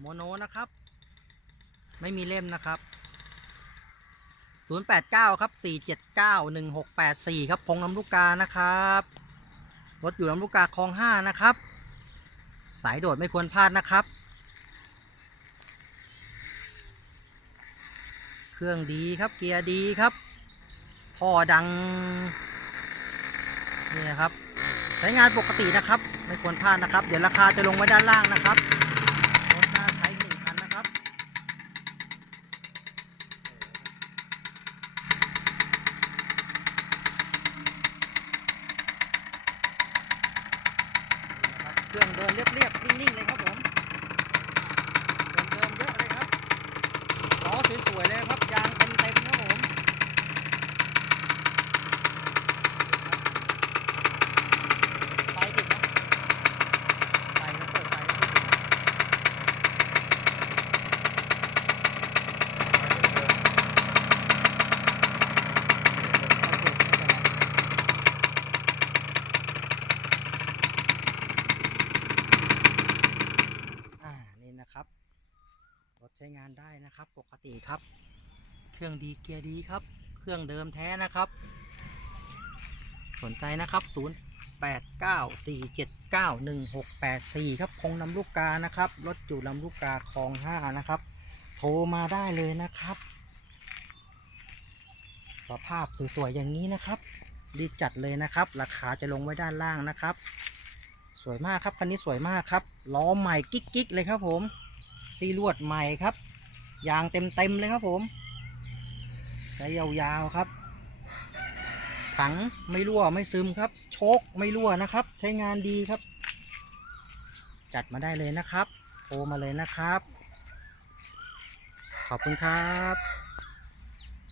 โมโนะครับ ไม่มีเล่มนะครับ 089 ครับ 479 1684 ครับพงลำลูกกานะครับ รถอยู่ลำลูกกาคลอง 5 นะครับ สายโดดไม่ควรพลาดนะครับ เครื่องดีครับเกียร์ดีครับท่อดัง นี่นะครับ ใช้งานปกตินะครับ ไม่ควรพลาดนะครับ เดี๋ยวราคาจะลงไว้ด้านล่างนะครับรถน่าใช้หนึ่งคันนะครับ เครื่องเดินเรียบๆ นิ่งๆ เลยครับผมเดินเดินเยอะเลยครับล้อสวยๆ เลยนะครับ ยางเต็มๆครับผม ไฟติดนะไฟแล้วเปิดไฟแล้วไม่ติดโอเคไม่เป็นไรอ่า นี่นะครับ รถใช้งาน ได้นะครับ ปกติครับ เครื่องดีเกียร์ดีครับ เครื่องเดิมแท้นะครับ สนใจนะครับ 0 8 9 4 7 9 1 6 8 4 ครับคงลำลูกกานะครับ รถอยู่ลำลูกกาคลอง 5 นะครับ โทรมาได้เลยนะครับ สภาพสวยๆอย่างนี้นะครับ รีบจัดเลยนะครับ ราคาจะลงไว้ด้านล่างนะครับสวยมากครับคันนี้สวยมากครับล้อใหม่กิ๊กๆเลยครับผมซีลวดใหม่ครับ ยางเต็มๆเลยครับผมใช้ยาวๆครับ ถังไม่รั่วไม่ซึมครับ โชคไม่รั่วนะครับ ใช้งานดีครับ จัดมาได้เลยนะครับโทรมาเลยนะครับ ขอบคุณครับ